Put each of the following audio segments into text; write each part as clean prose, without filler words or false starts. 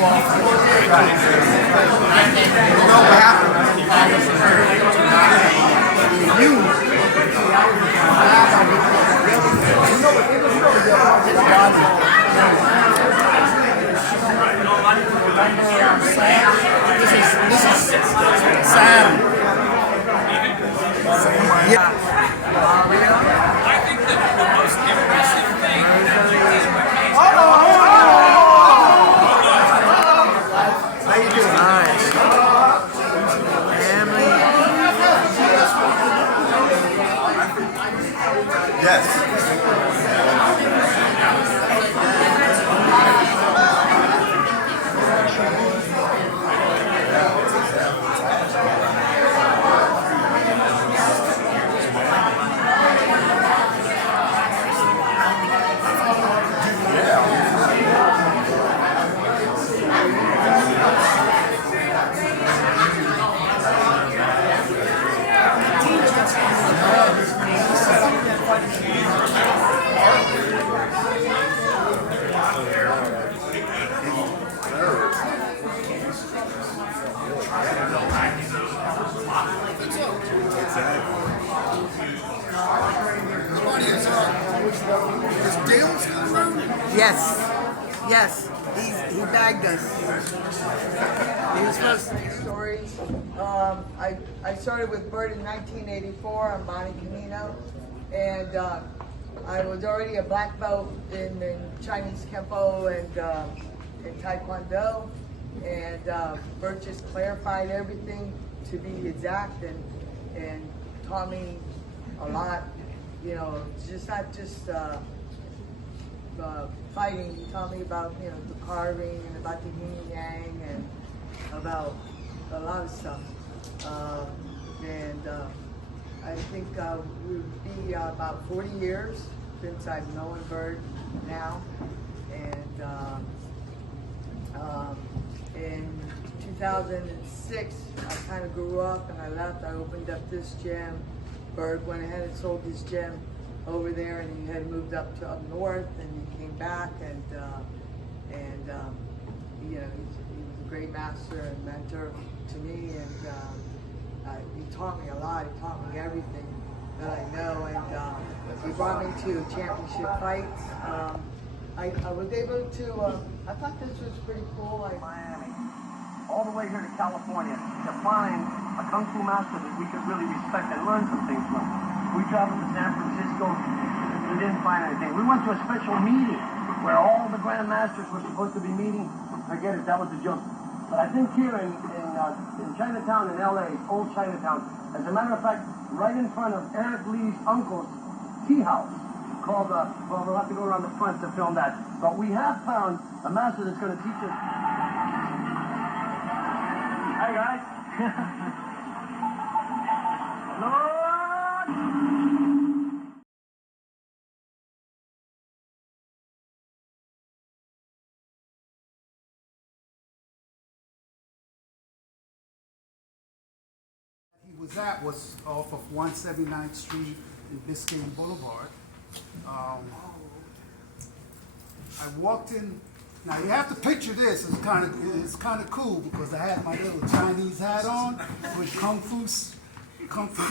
what happened? This is Sam. Yeah. I think that the most impressive thing is my case. How you doing? Nice. Family. Yes. Yes. Yes. He bagged us. He was supposed to. Stories. I started with Burt in 1984 on Monte Camino, and I was already a black belt in Chinese Kempo and in Taekwondo, and Burt just clarified everything to be exact and taught me a lot. You know, just not just fighting. He taught me about the carving and about the Yin Yang and about a lot of stuff. I think it would be about 40 years since I've known Bert now. And in 2006, I kind of grew up and I left. I opened up this gym. Bert went ahead and sold his gym over there, and he had moved up north, and he came back, and he was a great master and mentor to me, and he taught me a lot. He taught me everything that I know, and he brought me to championship fights. I was able to. I thought this was pretty cool. Miami, all the way here to California to find a kung fu master that we could really respect and learn some things from. We traveled to San Francisco. We didn't find anything. We went to a special meeting where all the Grand Masters were supposed to be meeting. Forget it, that was a joke. But I think here in Chinatown in LA, old Chinatown, as a matter of fact, right in front of Eric Lee's uncle's tea house, called, well, we'll have to go around the front to film that. But we have found a master that's going to teach us. Hi, guys. Lord! Was off of 179th Street and Biscayne Boulevard. I walked in. Now you have to picture this. It's kind of cool because I had my little Chinese hat on with kung fu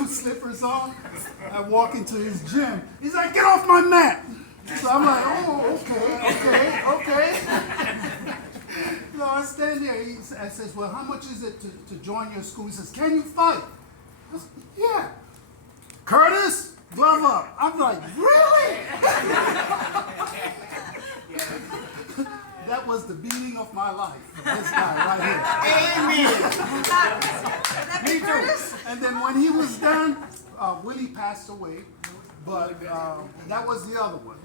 slippers on. I walk into his gym. He's like, "Get off my mat!" So I'm like, "Oh, okay." So I stand there. I says, "Well, how much is it to join your school?" He says, "Can you fight?" I said, "Yeah." "Curtis, glove up." I'm like, "Really?" That was the beating of my life. This guy right here. Amen. Me too. And then when he was done, Willie passed away, but that was the other one.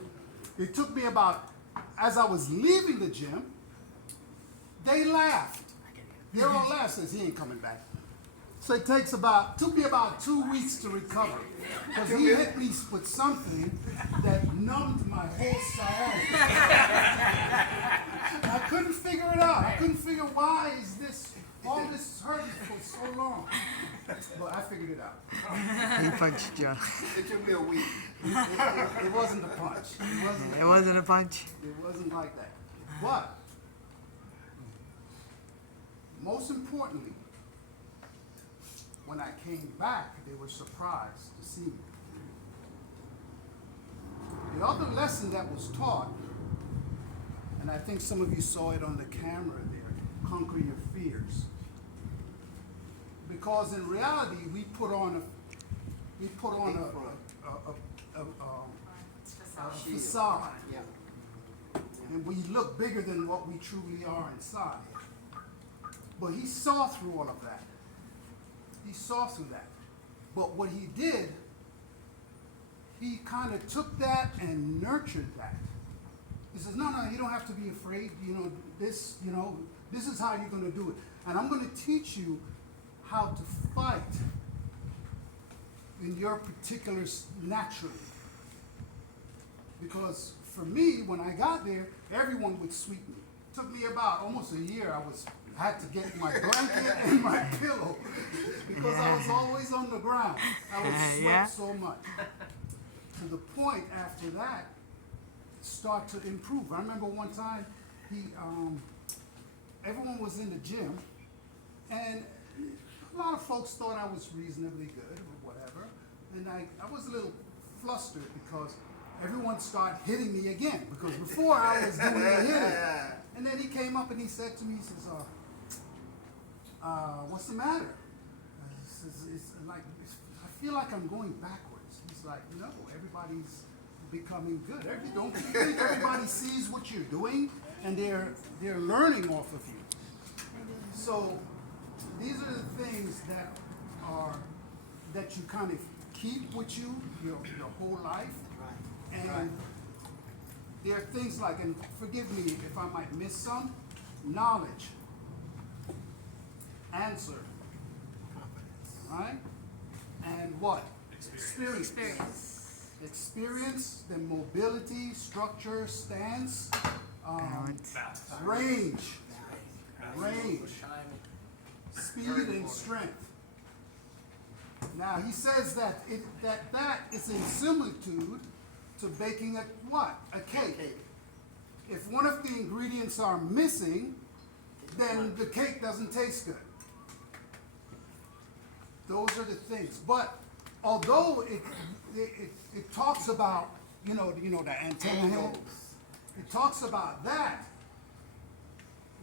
It took me about, as I was leaving the gym, they laughed. They all laughed, says he ain't coming back. So it took me about 2 weeks to recover. Because he hit me with something that numbed my whole sciatica. I couldn't figure it out. I couldn't figure why is all this hurting for so long. But I figured it out. He punched John. It took me a week. It wasn't a punch. It wasn't a punch. It wasn't like that. But most importantly, when I came back, they were surprised to see me. The other lesson that was taught, and I think some of you saw it on the camera there, conquer your fears. Because in reality, we put on a facade, and we look bigger than what we truly are inside. But he saw through all of that. He saw through that. But what he did, he kind of took that and nurtured that. He says, no, you don't have to be afraid. This is how you're going to do it. And I'm going to teach you how to fight in your particular naturally. Because for me, when I got there, everyone would sweep me. It took me about almost a year. I had to get my blanket and my pillow because I was always on the ground. I would sweat so much. To the point after that, start to improve. I remember one time everyone was in the gym, and a lot of folks thought I was reasonably good or whatever, and I was a little flustered because everyone started hitting me again, because before I was doing the hitting. And then he came up and he said to me, he says, what's the matter? He says, I feel like I'm going backwards. He's like, no, everybody's becoming good. Don't you think everybody sees what you're doing and they're learning off of you? So these are the things that you kind of keep with you your whole life. And there are things like, and forgive me if I might miss some, knowledge, answer, right? And what? Experience, then mobility, structure, stance, range, speed, and strength. Now he says that that is in similitude to baking a cake. If one of the ingredients are missing, then the cake doesn't taste good. Those are the things. But although it talks about the antenna head, it talks about that.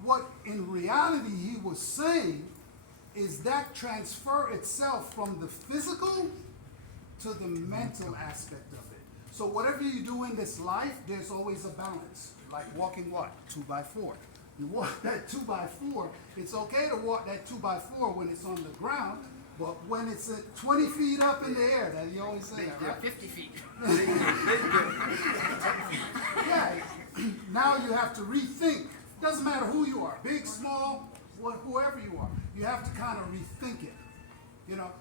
What in reality he was saying is that transfer itself from the physical to the mental aspect of it. So whatever you do in this life, there's always a balance. Like walking what? 2x4. You walk that 2x4, it's okay to walk that 2x4 when it's on the ground, but when it's at 20 feet up in the air, that you always say that, right? 50 feet. Yeah, now you have to rethink. Doesn't matter who you are, big, small, whoever you are. You have to kind of rethink it.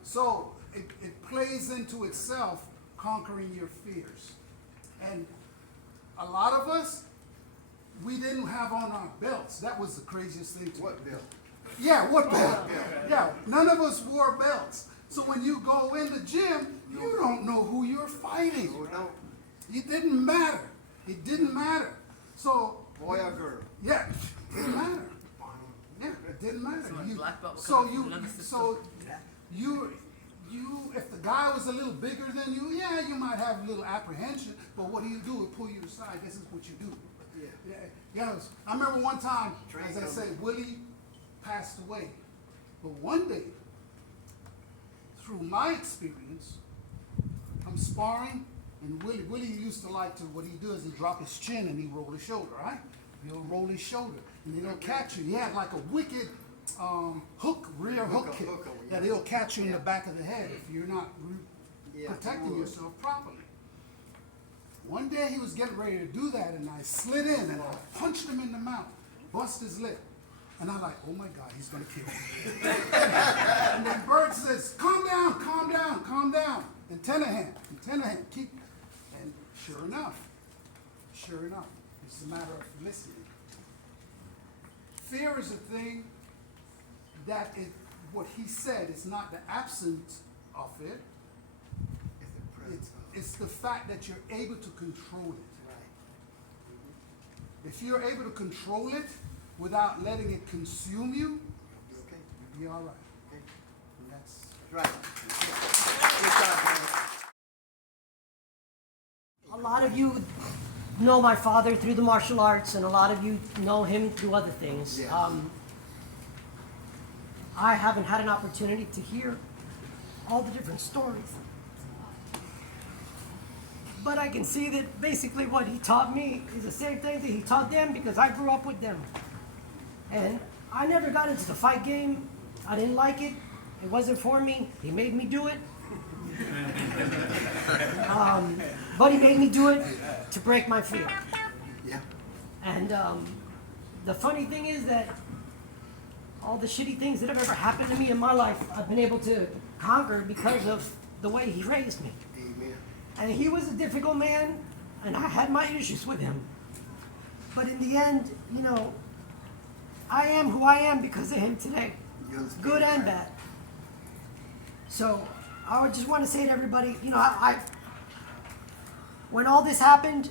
So it plays into itself, conquering your fears. And a lot of us, we didn't have on our belts. That was the craziest thing to me. What belt? Yeah, what belt? Yeah, none of us wore belts. So when you go in the gym, you don't know who you're fighting. It didn't matter. It didn't matter. So Boy or girl? yeah, it didn't matter. Yeah, it didn't matter. If the guy was a little bigger than you, yeah, you might have a little apprehension, but what do? He'll pull you aside. This is what you do. Yeah. I remember one time, as I say, Willie passed away. But one day, through my experience, I'm sparring, and Willie used to like to, what he does, he drop his chin and he roll his shoulder, right? He'll roll his shoulder, and then he'll catch you. He had like a wicked rear hook kick that he'll catch you in the back of the head if you're not protecting yourself properly. One day he was getting ready to do that, and I slid in and I punched him in the mouth, bust his lip. And I'm like, oh my God, he's gonna kill me. And then Bert says, calm down, calm down, calm down. Antenna hand, keep. And sure enough, it's a matter of listening. Fear is a thing that what he said is not the absence of it. It's the fact that you're able to control it. If you're able to control it without letting it consume you, be all right. And that's Right. Good job, man. A lot of you know my father through the martial arts, and a lot of you know him through other things. Yes. I haven't had an opportunity to hear all the different stories. But I can see that basically what he taught me is the same thing that he taught them, because I grew up with them. And I never got into the fight game. I didn't like it. It wasn't for me. He made me do it. But he made me do it to break my fear. Yeah. And the funny thing is that all the shitty things that have ever happened to me in my life, I've been able to conquer because of the way he raised me. Amen. And he was a difficult man, and I had my issues with him. But in the end, you know, I am who I am because of him today, You understand? good and bad. So I would just want to say to everybody, you know, when all this happened,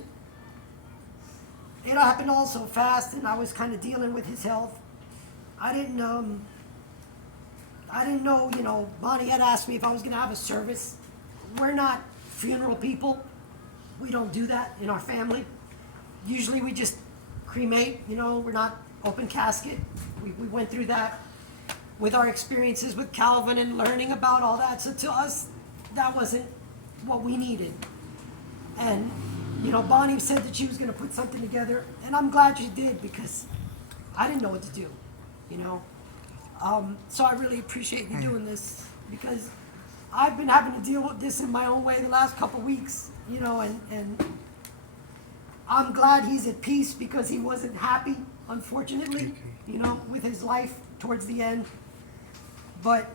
it happened all so fast, and I was kind of dealing with his health. I didn't know, you know, Bonnie had asked me if I was going to have a service. We're not funeral people. We don't do that in our family. Usually we just cremate, you know, we're not open casket. We went through that with our experiences with Calvin and learning about all that. So to us, that wasn't what we needed. And, you know, Bonnie said that she was going to put something together, and I'm glad she did, because I didn't know what to do, you know. So I really appreciate you doing this, because I've been having to deal with this in my own way the last couple weeks, you know, and I'm glad he's at peace, because he wasn't happy, unfortunately, you know, with his life towards the end. But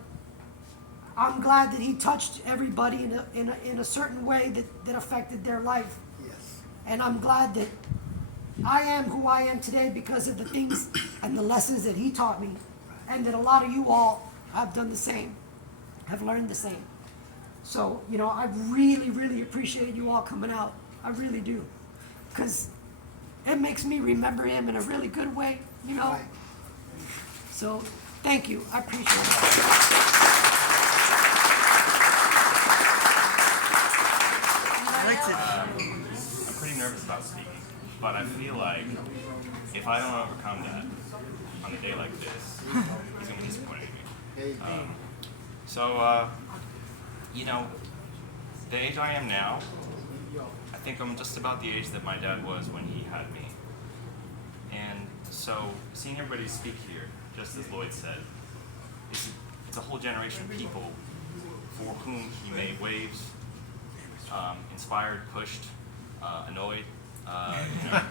I'm glad that he touched everybody in a certain way that affected their life. Yes. And I'm glad that I am who I am today because of the things and the lessons that he taught me, and that a lot of you all have done the same, have learned the same. So, you know, I really, really appreciate you all coming out. I really do. Because it makes me remember him in a really good way, you know. Right. So, thank you. I appreciate it. I'm pretty nervous about speaking, but I feel like if I don't overcome that on a day like this, he's going to be disappointed in me. So, you know, the age I am now, I think I'm just about the age that my dad was when he had me. And so, seeing everybody speak here, just as Lloyd said, it's a whole generation of people for whom he made waves, inspired, pushed, annoyed, you know.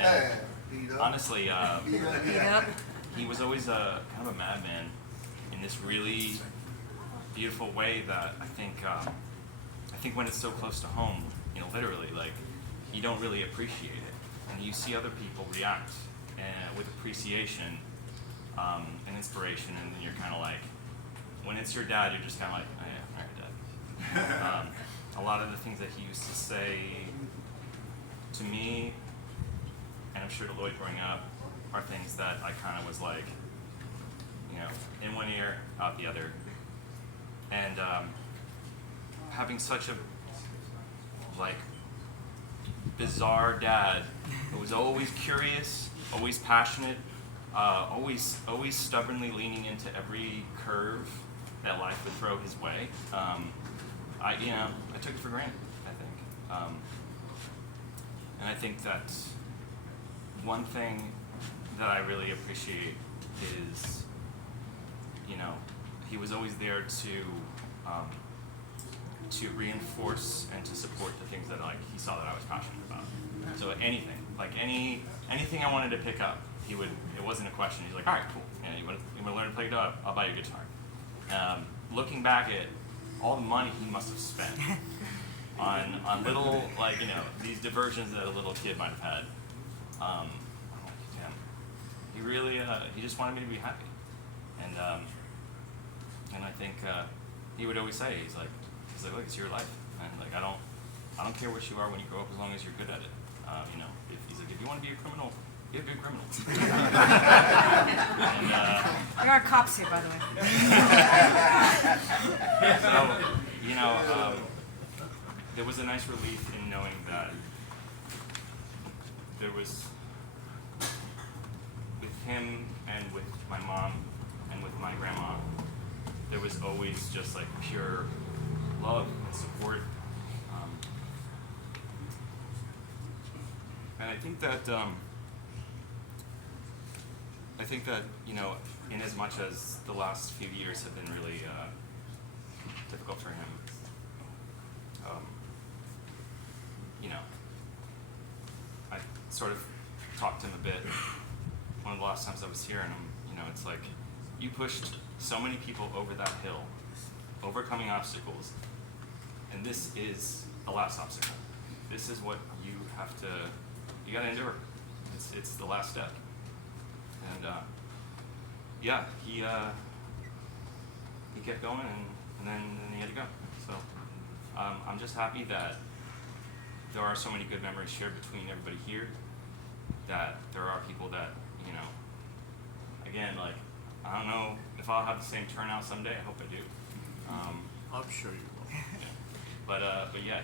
And Beat up. honestly, Beat up. he was always a kind of a madman in this really beautiful way that I think when it's so close to home, you know, literally, like, you don't really appreciate it, and you see other people react with appreciation and inspiration, and then you're kind of like, when it's your dad, you're just kind of like, oh yeah, all right, dad. A lot of the things that he used to say to me, and I'm sure to Lloyd growing up, are things that I kind of was like, you know, in one ear, out the other. And having such a, like, bizarre dad who was always curious, always passionate, always stubbornly leaning into every curve that life would throw his way. I took it for granted, I think. And I think that one thing that I really appreciate is, you know, he was always there to reinforce and to support the things that, like, he saw that I was passionate about. So anything, like anything I wanted to pick up, it wasn't a question. He's like, all right, cool. Yeah, you want to learn to play guitar? I'll buy you a guitar. Looking back at all the money he must have spent on little, like, you know, these diversions that a little kid might have had. I'm like, damn, he really, he just wanted me to be happy. And I think he would always say, he's like, look, it's your life, and like, I don't care what you are when you grow up, as long as you're good at it. You know, if you want to be a criminal, You're a good criminal. There are cops here, by the way. So, you know, there was a nice relief in knowing that there was, with him and with my mom and with my grandma, there was always just like pure love and support. And I think that, you know, in as much as the last few years have been really difficult for him, you know, I sort of talked to him a bit one of the last times I was here, and you know, it's like, you pushed so many people over that hill, overcoming obstacles, and this is the last obstacle. This is what you have to, you gotta endure. It's the last step. And yeah, he kept going, and then he had to go. So I'm just happy that there are so many good memories shared between everybody here, that there are people that, you know, again, like, I don't know if I'll have the same turnout someday. I hope I do. I'm sure you will. Yeah. But yeah,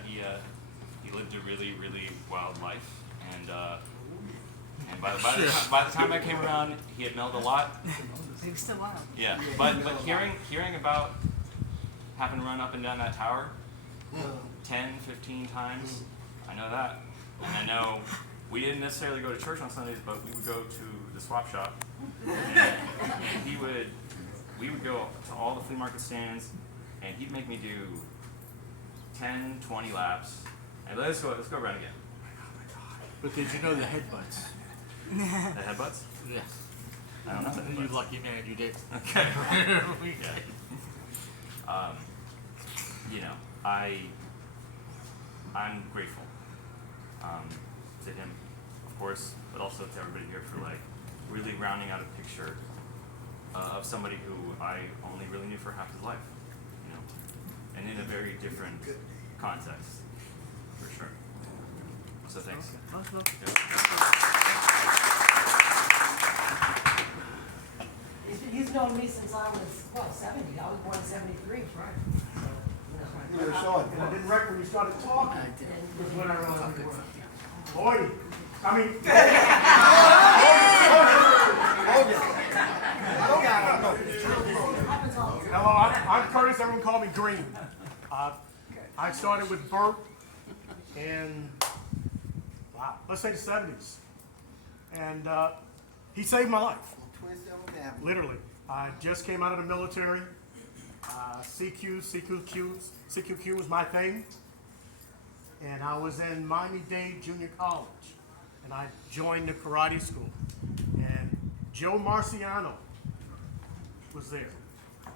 he lived a really, really wild life, and by the time I came around, he had mellowed a lot. He was still wild. Yeah, but hearing about having to run up and down that tower 10, 15 times, I know that. And I know we didn't necessarily go to church on Sundays, but we would go to the swap shop, and we would go to all the flea market stands, and he'd make me do 10, 20 laps, and let's go around again. But did you know the headbutts? The headbutts? Yes. I don't know. The You headbutts. lucky man, you did. Okay. Yeah. You know, I'm grateful to him, of course, but also to everybody here for like really rounding out a picture of somebody who I only really knew for half his life, you know, and in a very different context, for sure. So thanks. He's known me since I was, 70. I was born in 73. Right. You were short. And I didn't reckon when you started talking. Was when I realized you were. Boy, I mean. Hello, I'm Curtis. Everyone call me Green. I started with Burt in, wow, let's say the 70s. And he saved my life. Literally. I just came out of the military. CQQ was my thing. And I was in Miami-Dade Junior College. And I joined the karate school. And Joe Marciano was there.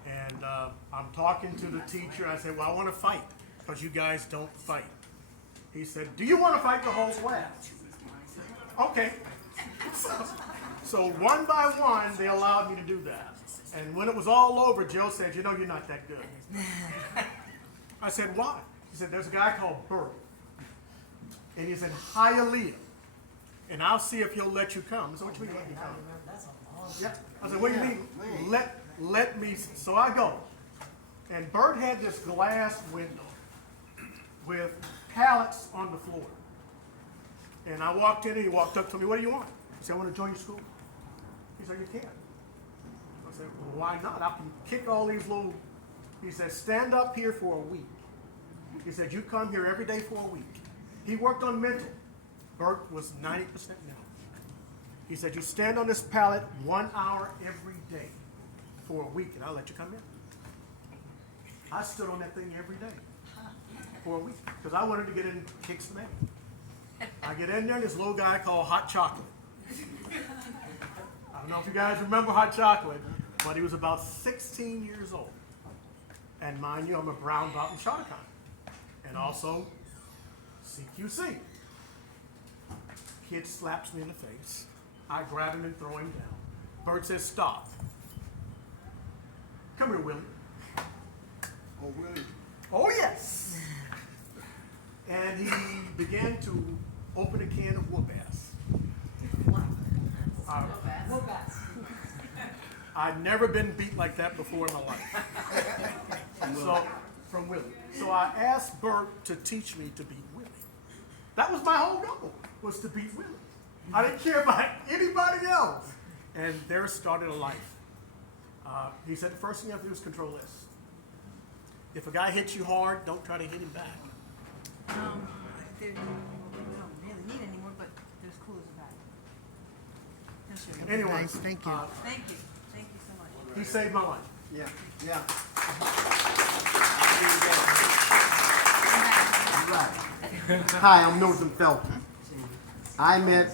And I'm talking to the teacher. I said, well, I want to fight because you guys don't fight. He said, do you want to fight the whole class? Okay. So one by one, they allowed me to do that. And when it was all over, Joe said, you know, you're not that good. I said, why? He said, there's a guy called Burt. And he's in Hialeah. And I'll see if he'll let you come. I said, what do you mean let me come? Yeah. I said, what do you mean? Let me. So I go. And Burt had this glass window with pallets on the floor. And I walked in and he walked up to me, what do you want? I said, I want to join your school. He said, you can't. I said, well, why not? I can kick all these little, he said, stand up here for a week. He said, you come here every day for a week. He worked on mental. Burt was 90% mental. He said, you stand on this pallet 1 hour every day for a week, and I'll let you come in. I stood on that thing every day for a week because I wanted to get in and kick some ass. I get in there, and this little guy called Hot Chocolate. I don't know if you guys remember Hot Chocolate, but he was about 16 years old. And mind you, I'm a brown belt in Shotokan. And also CQC. Kid slaps me in the face. I grab him and throw him down. Bert says, stop. Come here, Willie. Oh, really? Oh, yes. And he began to open a can of whoop ass. I've never been beat like that before in my life. So, from Willie. So I asked Bert to teach me to beat Willie. That was my whole goal, was to beat Willie. I didn't care about anybody else. And there started a life. He said the first thing you have to do is control this. If a guy hits you hard, don't try to hit him back. We don't really need anymore, but there's cool as that. Yes, sir. Anyway, Nice, thank you. Thank you. Thank you so much. he saved my life. Yeah, yeah. Hi, I'm Northern Felton. I met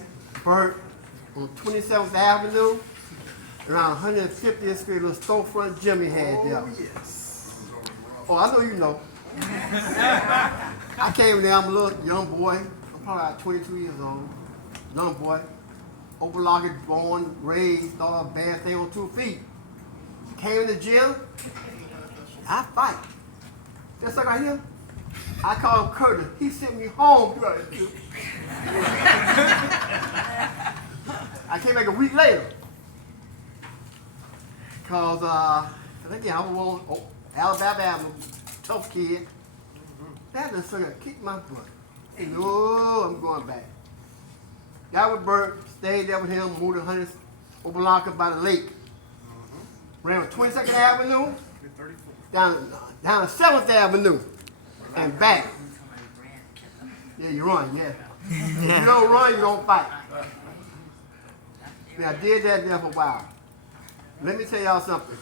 Burt on 27th Avenue, around 150th Street, little storefront Jimmy had there. Oh, I know you know. I came there, I'm a little young boy. I'm probably like 22 years old. Young boy. Overlocked, born, raised, thought a bad thing on 2 feet. Came in the gym, I fight. Just like right here. I called him Curtis. He sent me home. I came back a week later. Cause I think I was on Alabama Avenue, tough kid. That little sucker kicked my butt. Hey, no, I'm going back. Got with Bert, stayed there with him, moved to 100 Oberlanka by the lake. Ran with 22nd Avenue, down to 7th Avenue, and back. Yeah, you run, yeah. If you don't run, you don't fight. Yeah, I did that there for a while. Let me tell y'all something.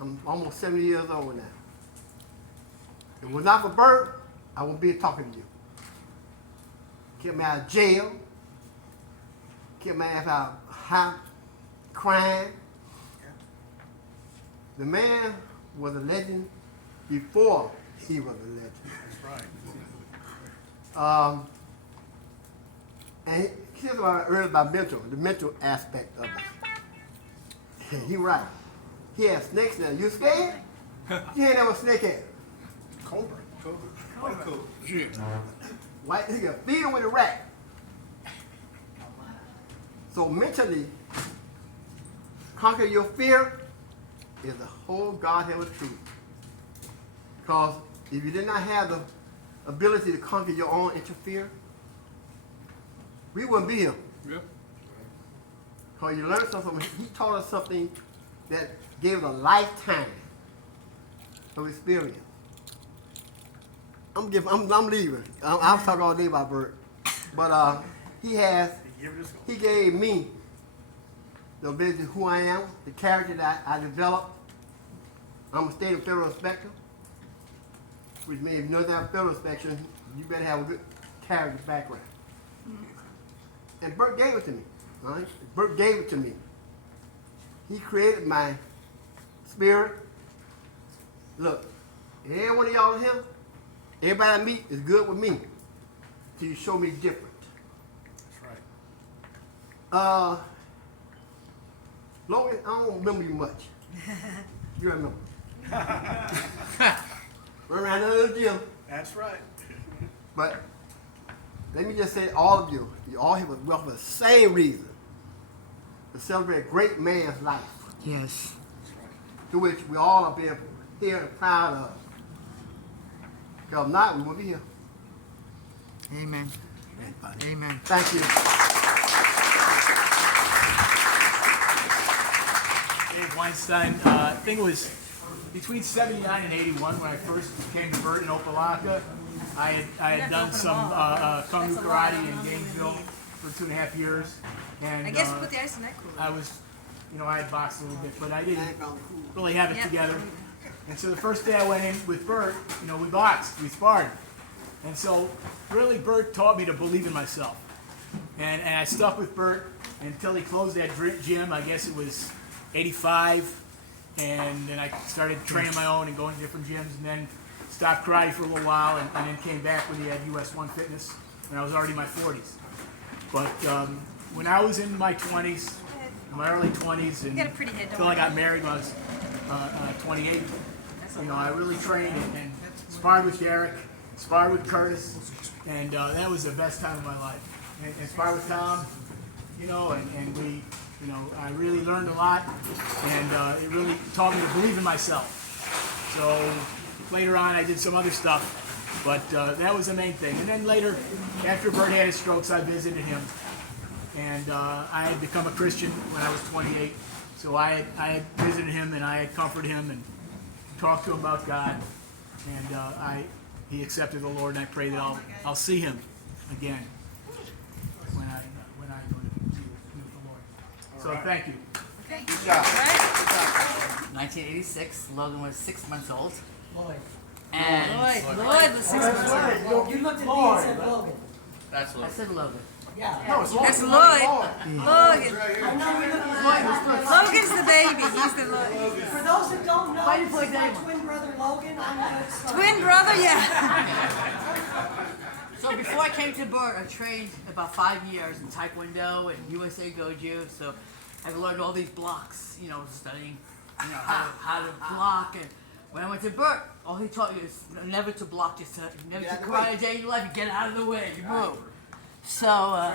I'm almost 70 years old now. If it was not for Bert, I wouldn't be talking to you. Kept me out of jail. Kept my ass out high, crying. The man was a legend before he was a legend. That's right. And here's what I heard about the mental aspect of it. He right. He had snakes now. You scared? You ain't never snake had. Cobra. White nigga, feed him with a rat. So mentally, conquer your fear is the whole Godhead of truth. Because if you did not have the ability to conquer your own inner fear, we wouldn't be here. Yep. Because you learned something. He taught us something that gave us a lifetime of experience. I'm leaving. I'll talk all day about Bert. But he gave me the ability of who I am, the character that I developed. I'm a state and federal inspector, which means if you know that federal inspection, you better have a good character background. And Bert gave it to me. All right? Bert gave it to me. He created my spirit. Look, every one of y'all in here, everybody I meet is good with me. So you show me different. That's right. Logan, I don't remember you much. You remember. Run around the little gym. That's right. But let me just say, all of you all here with well for the same reason. To celebrate a great man's life. Yes. To which we all are being here and proud of. Because if not, we won't be here. Amen. Amen. Thank you. Dave Weinstein, I think it was between 79 and 81 when I first came to Burt in Opelika. I had done some Kung Fu karate in Gainesville for 2.5 years. And I guess put the ice in that cooler. I was, I had boxed a little bit, but I didn't really have it together. And so the first day I went in with Burt, we boxed, we sparred. And so really Burt taught me to believe in myself. And I stuck with Burt until he closed that gym. I guess it was 85. And then I started training my own and going to different gyms, and then stopped karate for a little while, and then came back when he had US 1 Fitness, and I was already in my 40s. But when I was in my 20s, my early 20s, and until I got married when I was 28, I really trained and sparred with Derek, sparred with Curtis, and that was the best time of my life. And sparred with Tom, and You know, I really learned a lot, and it really taught me to believe in myself. So later on, I did some other stuff, but that was the main thing. And then later, after Bert had his strokes, I visited him, and I had become a Christian when I was 28. So I had visited him, and I had comforted him and talked to him about God, and he accepted the Lord, and I pray that I'll see him again when I go to be with the Lord. So thank you. Good job. 1986, Logan was 6 months old. Lloyd. And Lloyd was 6 months old. You looked at me and said Logan. That's I said Logan. Yeah. That's Lloyd. Logan. Logan's the baby. He's the Lloyd. For those that don't know, Why did you this play is my Damon? twin brother Logan. I'm Lloyd's son. Twin brother, yeah. So before I came to Burt, I trained about 5 years in Taekwondo and USA Goju. So I've learned all these blocks, you know, studying, you know, how to block. And when I went to Burt, all he taught you is never to block, just to never to cry a day in your life. You get out of the way, you move. So,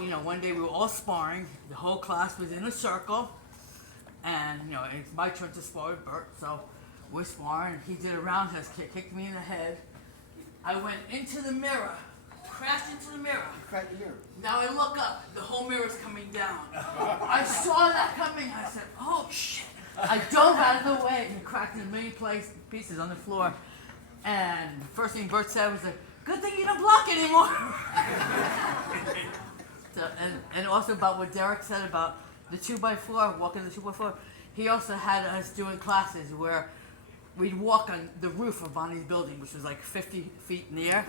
you know, one day we were all sparring. The whole class was in a circle. And, you know, it's my turn to spar with Burt. So we're sparring. He did a roundhouse kick, kicked me in the head. I went into the mirror, crashed into the mirror. Crack the mirror. Now I look up, the whole mirror's coming down. I saw that coming. I said, oh, shit. I dove out of the way and cracked in a million pieces on the floor. And the first thing Bert said was, good thing you don't block anymore. So, and also about what Derek said about the 2x4, walking the 2x4. He also had us doing classes where we'd walk on the roof of Bonnie's building, which was like 50 feet in the air.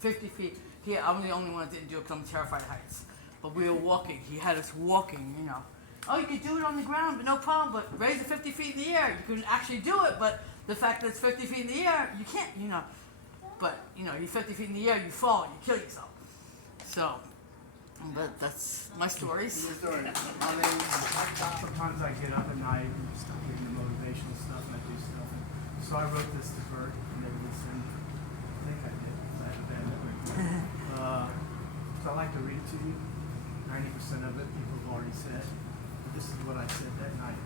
50 feet. I'm the only one that didn't do it because I'm terrified of heights. But we were walking. He had us walking, you know. Oh, you could do it on the ground, but no problem. But raise it 50 feet in the air. You can actually do it, but the fact that it's 50 feet in the air, you can't, you know. But, you know, you're 50 feet in the air, you fall, you kill yourself. So, but that's my stories. Sometimes I get up at night and start reading the motivational stuff, and I do stuff. And so I wrote this to Bert, and they listened. I think I did, because I have a bad memory. So I'd like to read it to you. 90% of it people have already said. But this is what I said that night.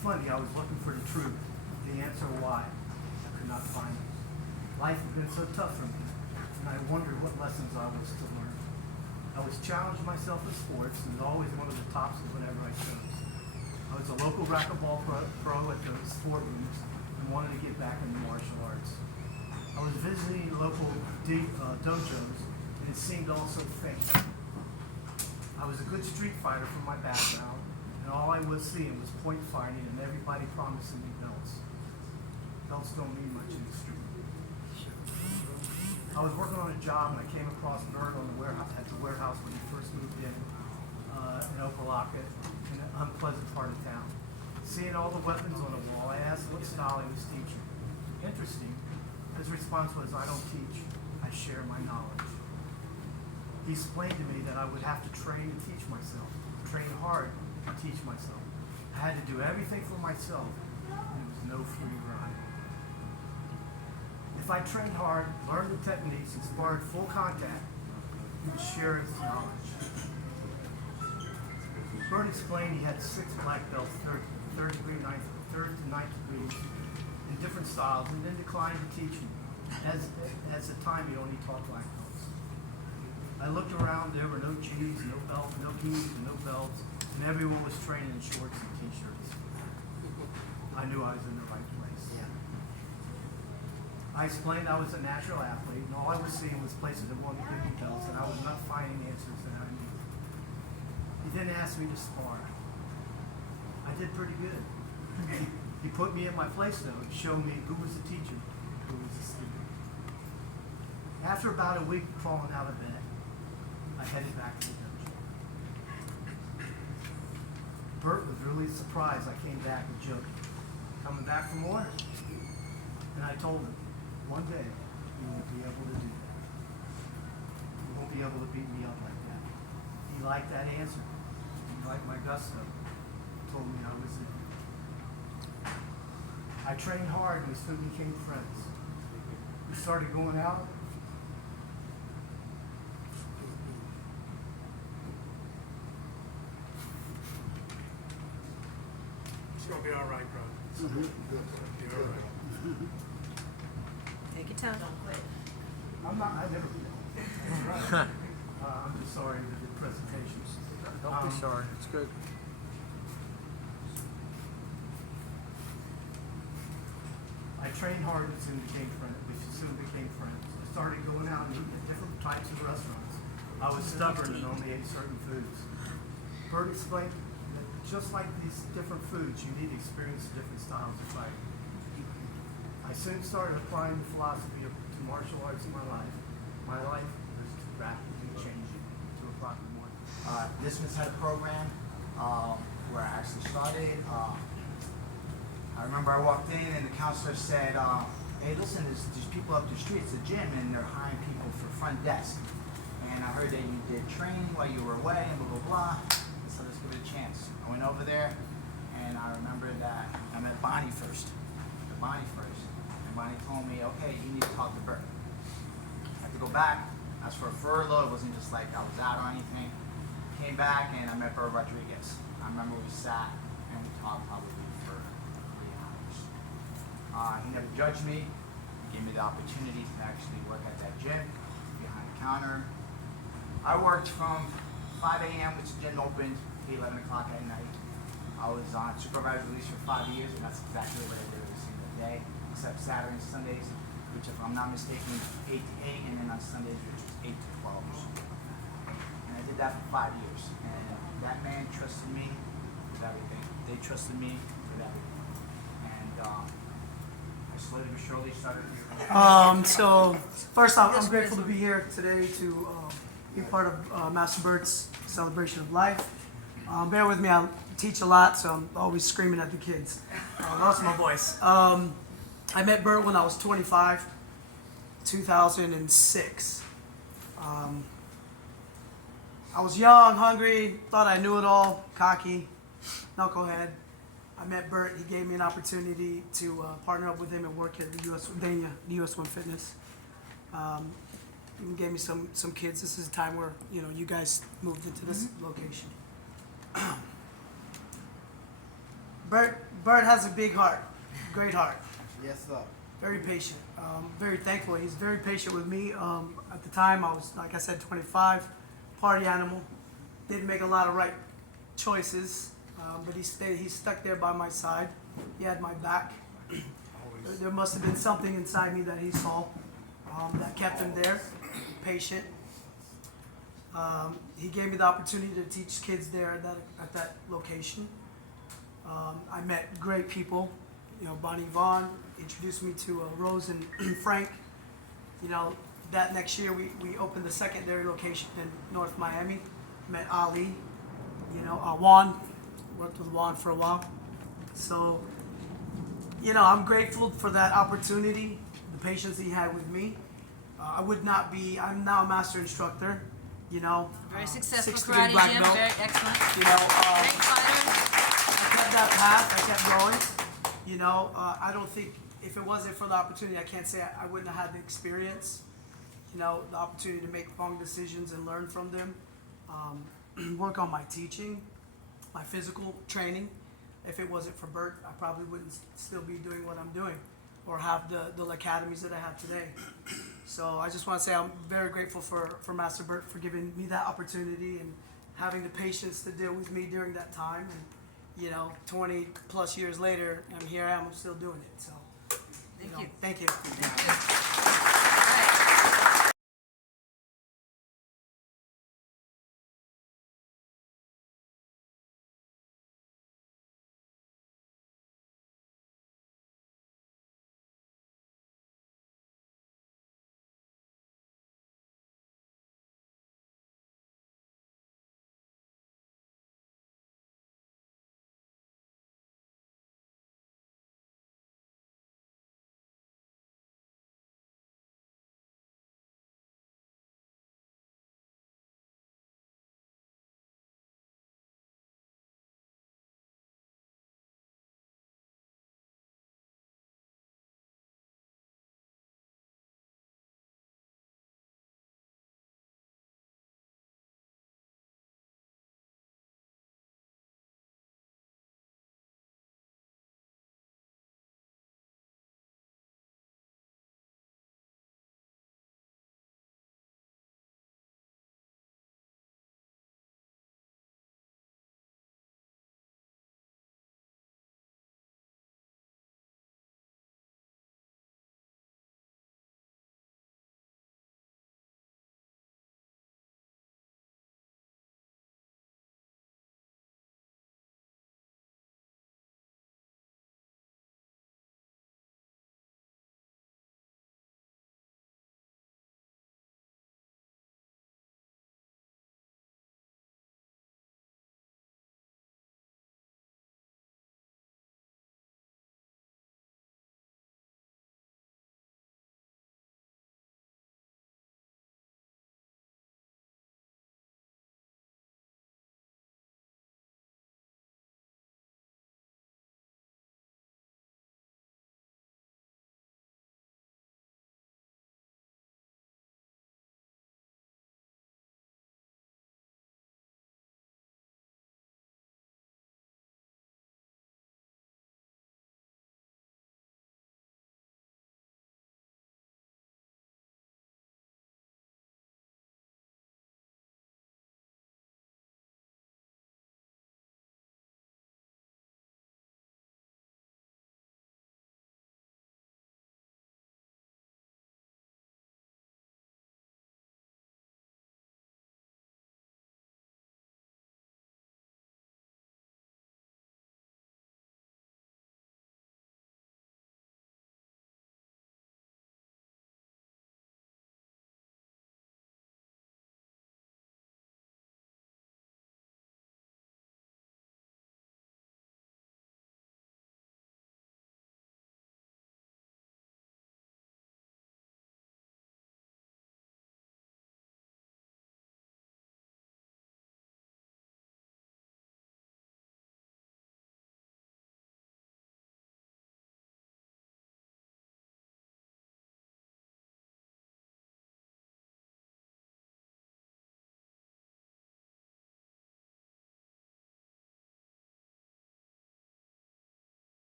Funny, I was looking for the truth, the answer why. I could not find it. Life had been so tough for me, and I wondered what lessons I was to learn. I was challenging myself in sports and was always one of the tops of whatever I chose. I was a local racquetball pro at the sport rooms and wanted to get back into martial arts. I was visiting local dojos, and it seemed all so fake. I was a good street fighter from my background, and all I was seeing was point fighting and everybody promising me belts. Belts don't mean much in the street. I was working on a job and I came across Bert at the warehouse when he first moved in Opelika, in an unpleasant part of town. Seeing all the weapons on the wall, I asked what style he was teaching. Interesting. His response was, I don't teach, I share my knowledge. He explained to me that I would have to train and teach myself, train hard and teach myself. I had to do everything for myself, and it was no free ride. If I trained hard, learned the techniques, and sparred full contact, he would share his knowledge. Bert explained he had 6 black belts, third to 9th degrees, in different styles, and then declined to teach me. As the time he only taught black belts. I looked around, there were no G's, no belts, no G's, and no belts, and everyone was training in shorts and t-shirts. I knew I was in the right place. I explained I was a natural athlete, and all I was seeing was places that wanted to give me belts, and I was not finding answers that I needed. He didn't ask me to spar. I did pretty good. He put me in my place, though, to show me who was the teacher, who was the student. After about a week of crawling out of bed, I headed back to the dojo. Bert was really surprised I came back and joked, coming back for more? And I told him, one day, you won't be able to do that. You won't be able to beat me up like that. He liked that answer. He liked my gusto. Told me I was it. I trained hard and we soon became friends. We started going out. You'll be all right, bro. You'll be all right. Take your time. I'm not, I never feel. I'm just sorry with the presentations. Don't be sorry. It's good. I trained hard and soon became friends. I started going out and eating at different types of restaurants. I was stubborn and only ate certain foods. Bert explained that just like these different foods, you need to experience different styles of fighting. I soon started applying the philosophy to martial arts in my life. My life was rapidly changing to a proper one. This was had a program where I actually started. I remember I walked in and the counselor said, hey, listen, there's people up the street, it's a gym, and they're hiring people for front desk. And I heard that you did training while you were away, and blah, blah, blah. So let's give it a chance. I went over there, and I remember that I met Bonnie first. And Bonnie told me, okay, you need to talk to Bert. I had to go back, ask for a furlough. It wasn't just like I was out or anything. Came back, and I met Bert Rodriguez. I remember we sat, and we talked probably for 3 hours. He never judged me. He gave me the opportunity to actually work at that gym, behind the counter. I worked from 5 a.m., which the gym opened, to 11 o'clock at night. I was on supervised release for 5 years, and that's exactly what I did every single day, except Saturdays and Sundays, which if I'm not mistaken, 8 to 8, and then on Sundays, which was 8 to 12 or something. And I did that for 5 years, and that man trusted me with everything. They trusted me with everything. And I slowly but surely started here. So first off, I'm grateful to be here today to be part of Master Bert's celebration of life. Bear with me, I teach a lot, so I'm always screaming at the kids. Lost my voice. I met Bert when I was 25, 2006. I was young, hungry, thought I knew it all, cocky, knucklehead. I met Bert. He gave me an opportunity to partner up with him and work at the US One Fitness. He gave me some kids. This is a time where you guys moved into this location. Bert has a big heart, great heart. Yes, sir. Very patient. Very thankful. He's very patient with me. At the time, I was, like I said, 25, party animal. Didn't make a lot of right choices, but he stuck there by my side. He had my back. There must have been something inside me that he saw that kept him there, patient. He gave me the opportunity to teach kids there at that location. I met great people. Bonnie Vaughn introduced me to Rose and Frank. That next year we opened the secondary location in North Miami. Met Ali. Juan. Worked with Juan for a while. So, I'm grateful for that opportunity, the patience he had with me. I'm now a master instructor. Very successful 6th degree karate black gym, belt. very excellent. Great fighter. I kept that path. I kept going. I don't think if it wasn't for the opportunity, I can't say I wouldn't have had the experience. The opportunity to make wrong decisions and learn from them. Work on my teaching, my physical training. If it wasn't for Bert, I probably wouldn't still be doing what I'm doing or have the academies that I have today. So I just want to say I'm very grateful for Master Bert for giving me that opportunity and having the patience to deal with me during that time. And 20 plus years later, I'm still doing it. So, Thank you. Thank you. Thank you.